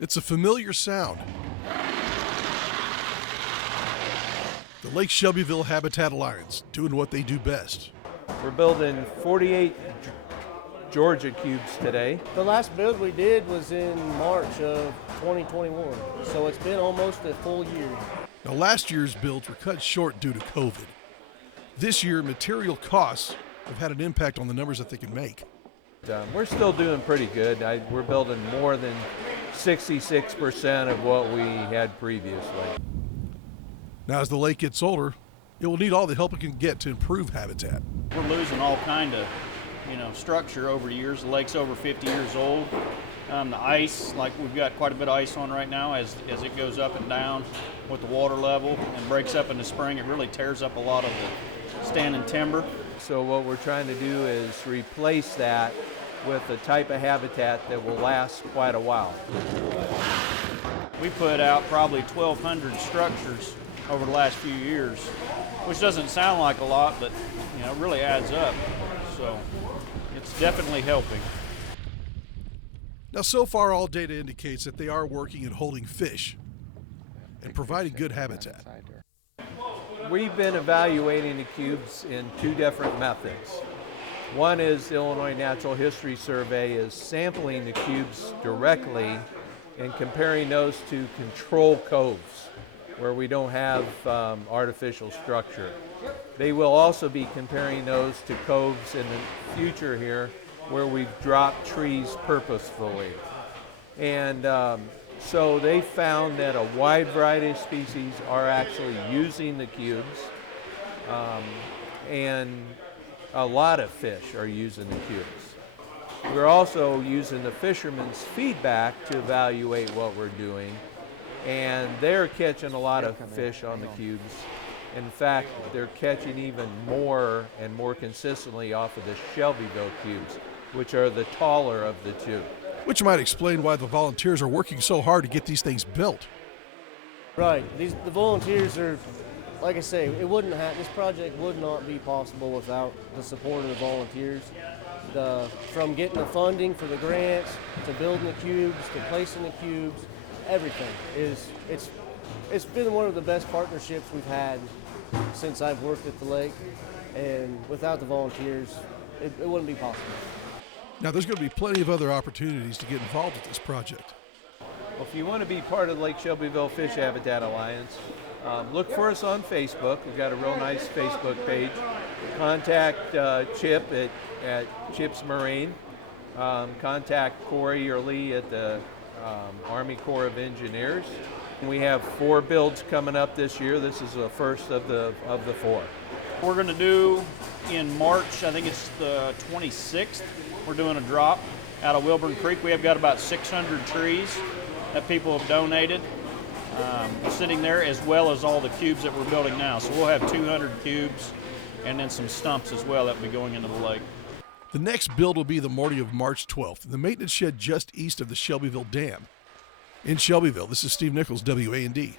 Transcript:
It's a familiar sound. The Lake Shelbyville Habitat Alliance, doing what they do best. We're building 48 Georgia cubes today. The last build we did was in March of 2021, so it's been almost a full year. Now, last year's builds were cut short due to COVID. This year, material costs have had an impact on the numbers that they can make. We're still doing pretty good. We're building more than 66% of what we had previously. Now, as the lake gets older, it will need all the help it can get to improve habitat. We're losing all kind of, structure over years. The lake's over 50 years old. The ice, like we've got quite a bit of ice on right now, as it goes up and down with the water level and breaks up in the spring, it really tears up a lot of the standing timber. So what we're trying to do is replace that with a type of habitat that will last quite a while. We put out probably 1,200 structures over the last few years, which doesn't sound like a lot, but it really adds up. So it's definitely helping. Now, so far, all data indicates that they are working at holding fish and providing good habitat. We've been evaluating the cubes in two different methods. One is the Illinois Natural History Survey is sampling the cubes directly and comparing those to control coves where we don't have artificial structure. They will also be comparing those to coves in the future here where we've dropped trees purposefully. And so they found that a wide variety of species are actually using the cubes, and a lot of fish are using the cubes. We're also using the fishermen's feedback to evaluate what we're doing, and they're catching a lot of fish on the cubes. In fact, they're catching even more and more consistently off of the Shelbyville cubes, which are the taller of the two. Which might explain why the volunteers are working so hard to get these things built. Right. The volunteers are, like I say, this project would not be possible without the support of the volunteers. From getting the funding for the grants to building the cubes to placing the cubes, everything it's been one of the best partnerships we've had since I've worked at the lake, and without the volunteers, it wouldn't be possible. Now, there's going to be plenty of other opportunities to get involved with this project. Well, if you want to be part of the Lake Shelbyville Fish Habitat Alliance, look for us on Facebook. We've got a real nice Facebook page. Contact Chip at Chip's Marine. Contact Corey or Lee at the Army Corps of Engineers. We have 4 builds coming up this year. This is the first of the 4. We're going to do in March, I think it's the 26th, we're doing a drop out of Wilburn Creek. We have got about 600 trees that people have donated sitting there, as well as all the cubes that we're building now. So we'll have 200 cubes and then some stumps as well that will be going into the lake. The next build will be the morning of March 12th in the maintenance shed just east of the Shelbyville Dam. In Shelbyville, this is Steve Nichols, WA&D.